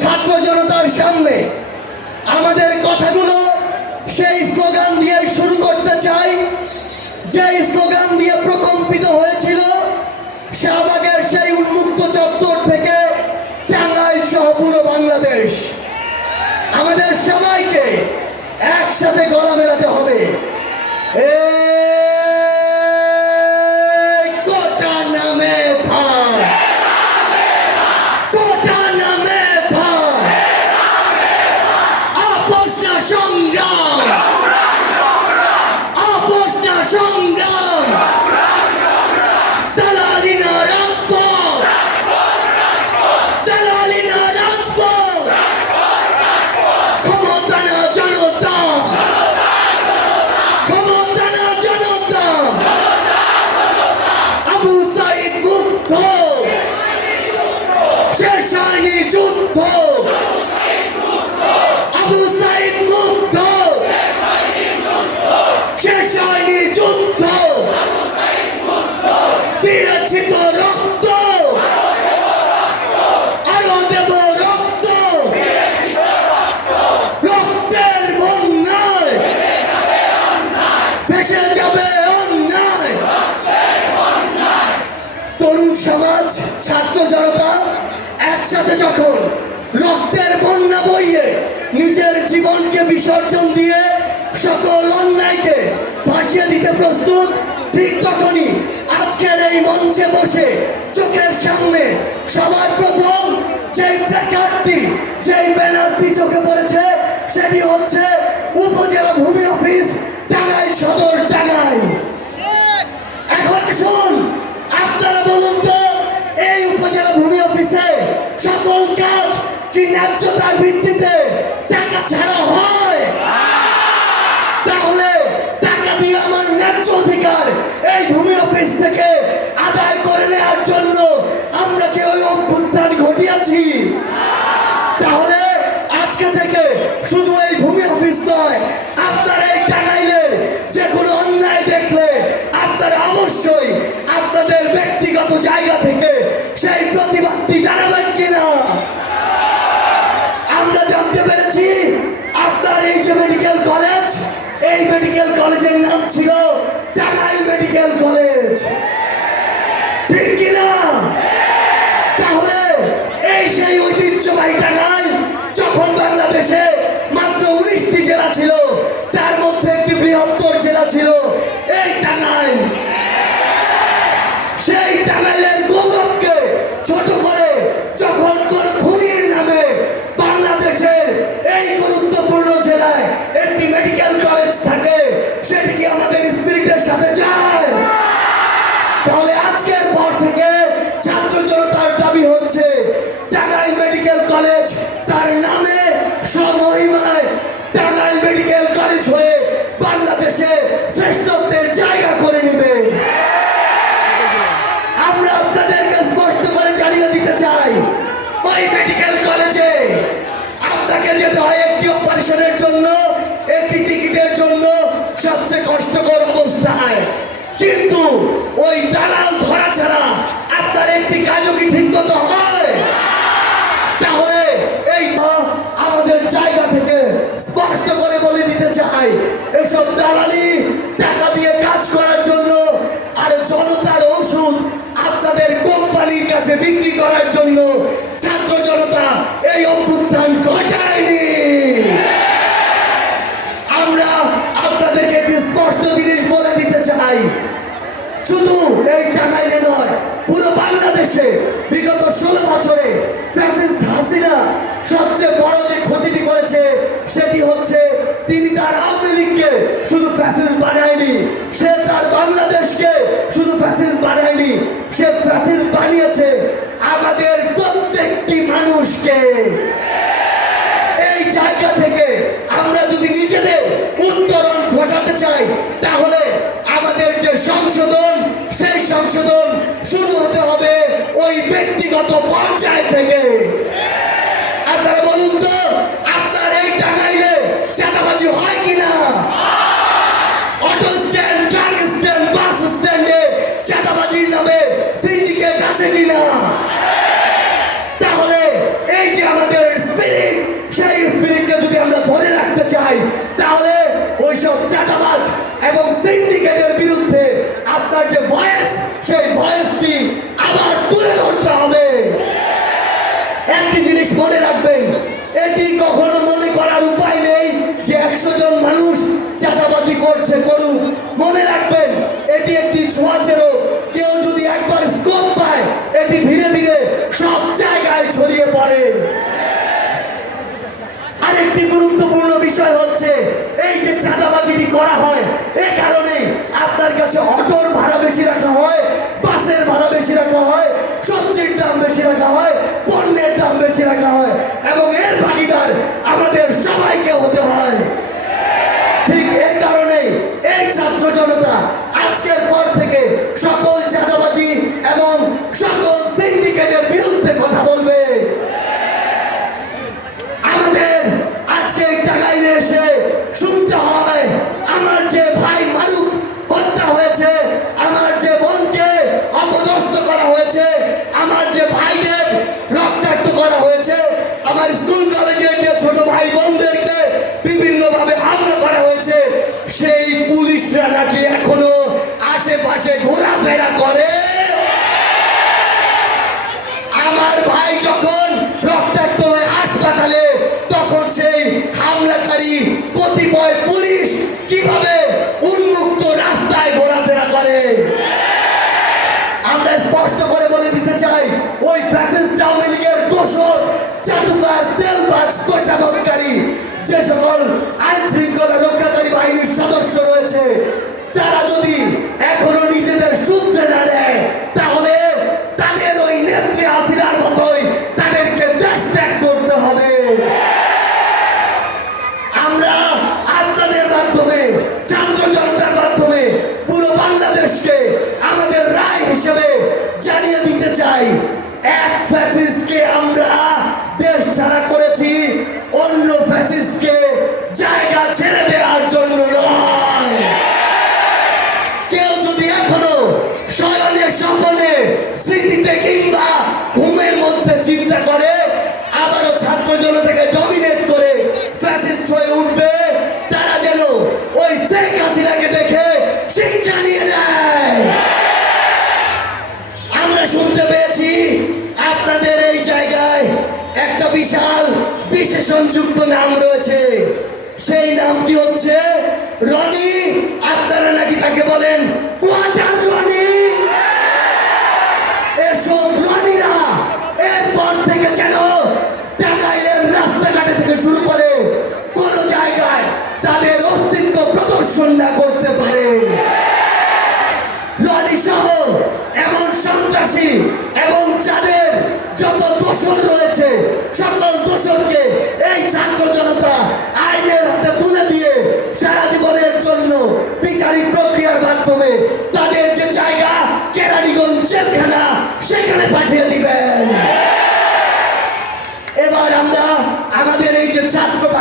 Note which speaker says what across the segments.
Speaker 1: ছাত্র জনতার সামনে আমাদের কথাগুলো সেই স্লোগান দিয়ে শুরু করতে চাই। যে স্লোগান দিয়ে প্রকম্পিত হয়েছিল, শাহবাগের সেই উন্মুক্ত চত্বর থেকে টাঙ্গাইল সহ পুরো বাংলাদেশ। আমাদের সবাইকে একসাথে গলা মেলাতে হবে। এই সমাজ, ছাত্র জনতা, একসাথে যখন রক্তের বন্যা বইয়ে নিজের জীবনকে বিসর্জন দিয়ে সকল অন্যায়কে ভাসিয়ে দিতে প্রস্তুত, ঠিক তখনই আজকের এই মঞ্চে বসে চোখের সামনে সবার প্রথম যেই প্ল্যাকার্ডটি, যেই ব্যানারটি চোখে পড়েছে ন্যায্যতার ভিত্তিতে টাঙ্গাইল মেডিকেল কলেজ, তার নামে টাঙ্গাইল মেডিকেল কলেজ হয়ে বাংলাদেশে শ্রেষ্ঠত্বের জায়গা করে নেবে। আমরা আপনাদেরকে স্পষ্ট করে জানিয়ে দিতে চাই, ওই মেডিকেল কলেজে আপনাকে যেতে হয় একটি অপারেশনের জন্য, একটি টিকিটের জন্য সবচেয়ে কষ্টকর অবস্থায়। কিন্তু ওই দালাল ধরা ছাড়া আপনার একটি কাজও কি ঠিক হয়? বিক্রি করার জন্য ছাত্র জনতা এই অভ্যুত্থান ঘটায়নি। আমরা আপনাদেরকে একটি স্পষ্ট জিনিস বলে দিতে চাই। শুধু এই টাঙ্গাইলে নয়, পুরো বাংলাদেশে বিগত ষোলো বছরে ফ্যাসিস্ট হাসিনা সবচেয়ে বড় যে ক্ষতিটি করেছে, সেটি হচ্ছে তিনি তার আওয়ামী লীগকে শুধু ফ্যাসিস্ট বানায়নি, সে তার বাংলাদেশকে শুধু ফ্যাসিস্ট বানায়নি, সে ফ্যাসিস্ট বানিয়েছে আমাদের প্রত্যেকটি বিষয় হচ্ছে, এই যে চাঁদাবাজিটি করা হয়, এ কারণে আপনার কাছে অটোর ভাড়া বেশি রাখা হয়। చేసే জনতাকে ডমিনেট করে ফ্যাসিস্ট হয়ে উঠবে। তারা যেন ওই শেখ হাসিনাকে দেখে শিক্ষা নিয়ে নেয়। আমরা শুনতে পেয়েছি আপনাদের এই জায়গায় একটা বিশাল বিশেষণযুক্ত নাম রয়েছে। সেই নামটি হচ্ছে রনি। আপনারা নাকি তাকে বলেন কোয়ার্টার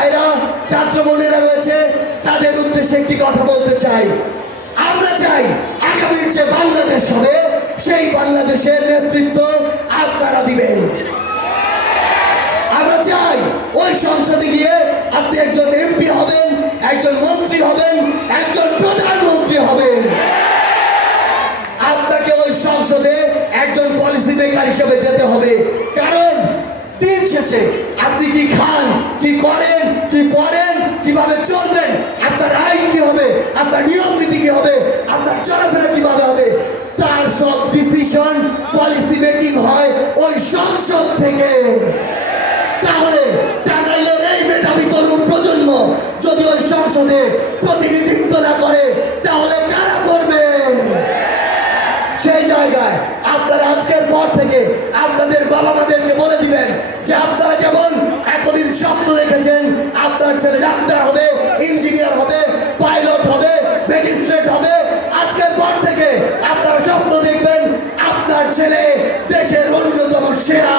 Speaker 1: ভাইরা, ছাত্র বোনেরা রয়েছে, তাদের উদ্দেশ্যে একটি কথা বলতে চাই। আমরা চাই আগামীর যে বাংলাদেশ হবে, সেই বাংলাদেশের নেতৃত্ব আপনারা দিবেন। আমরা চাই ওই সংসদে গিয়ে আপনি একজন এমপি হবেন, একজন মন্ত্রী হবেন, একজন প্রধানমন্ত্রী হবেন। আপনাকে ওই সংসদে একজন পলিসি মেকার হিসেবে যেতে হবে। কারণ দিন শেষে আপনি কি খান, কি করেন, কি পড়েন, কীভাবে চলবেন, আপনার আইন কি হবে, আপনার নিয়ম নীতি কি হবে, আপনার চলাফেরা কীভাবে হবে, তার সব ডিসিশন পলিসি মেকিং হয় ওই সংসদ থেকে। তাহলে টাঙ্গাইলের এই মেধাবী তরুণ প্রজন্ম যদি ওই সংসদে প্রতিনিধিত্ব না করে, তাহলে কারা করবে? সেই জায়গায় আপনারা আজকের পর থেকে আপনাদের বাবা মাদেরকে বলে দিবেন যে আপনারা দেখেছেন আপনার ছেলে ডাক্তার হবে, ইঞ্জিনিয়ার হবে, পাইলট হবে, ম্যাজিস্ট্রেট হবে। আজকের পর থেকে আপনারা স্বপ্ন দেখবেন, আপনার ছেলে দেশের অন্যতম সেরা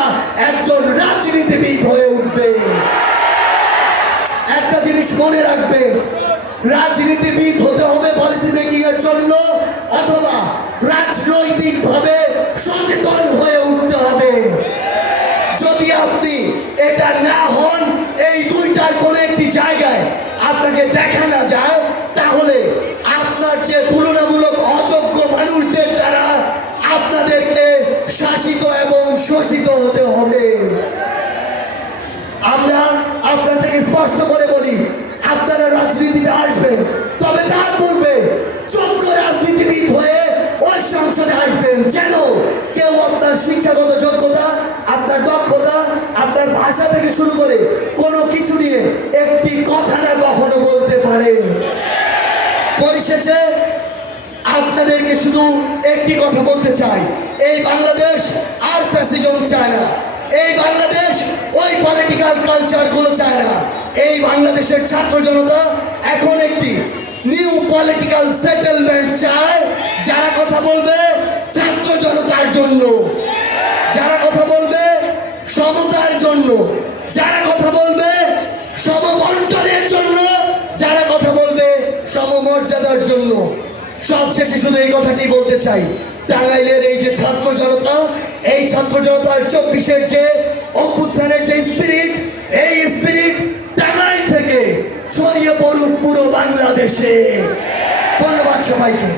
Speaker 1: একজন রাজনীতিবিদ হয়ে উঠবে। একটা জিনিস মনে রাখবেন, রাজনীতিবিদ হতে হবে পলিসি মেকিং এর জন্য, অথবা রাজনৈতিক ভাবে সচেতন হয়ে উঠতে হবে। যদি আপনি এটা না এই দুইটার কোনো একটি জায়গায় আপনাকে দেখা না যায়, তাহলে আপনার যে তুলনামূলক অযোগ্য মানুষদের দ্বারা আপনাদেরকে শাসিত এবং শোষিত হতে হবে। আমরা আপনাদেরকে স্পষ্ট করে বলি, আপনারা রাজনীতিতে আসবেন, তবে তার পূর্বে একটি কথা বলতে চাই। এই বাংলাদেশ আর ফ্যাসিজম চায় না। এই বাংলাদেশ ওই পলিটিক্যাল কালচারগুলো চায় না। এই বাংলাদেশের ছাত্র জনতা এখন একটি নিউ পলিটিক্যাল সেটেলমেন্ট চায়। যারা কথা বলবে ছাত্র জনতার জন্য। যারা কথা বলবে সমতার জন্য। যারা কথা বলবে সমবন্টনের জন্য। যারা কথা বলবে সমমর্যাদার জন্য। সবশেষে শুধু এই কথাটি বলতে চাই, টাঙ্গাইলের এই যে ছাত্র জনতা, এই ছাত্র জনতার চব্বিশের যে অভ্যুত্থানের যে স্পিরিট এই স্পিরিট টাঙ্গাইল থেকে ছড়িয়ে পড়ুক পুরো বাংলাদেশে। ধন্যবাদ সবাইকে।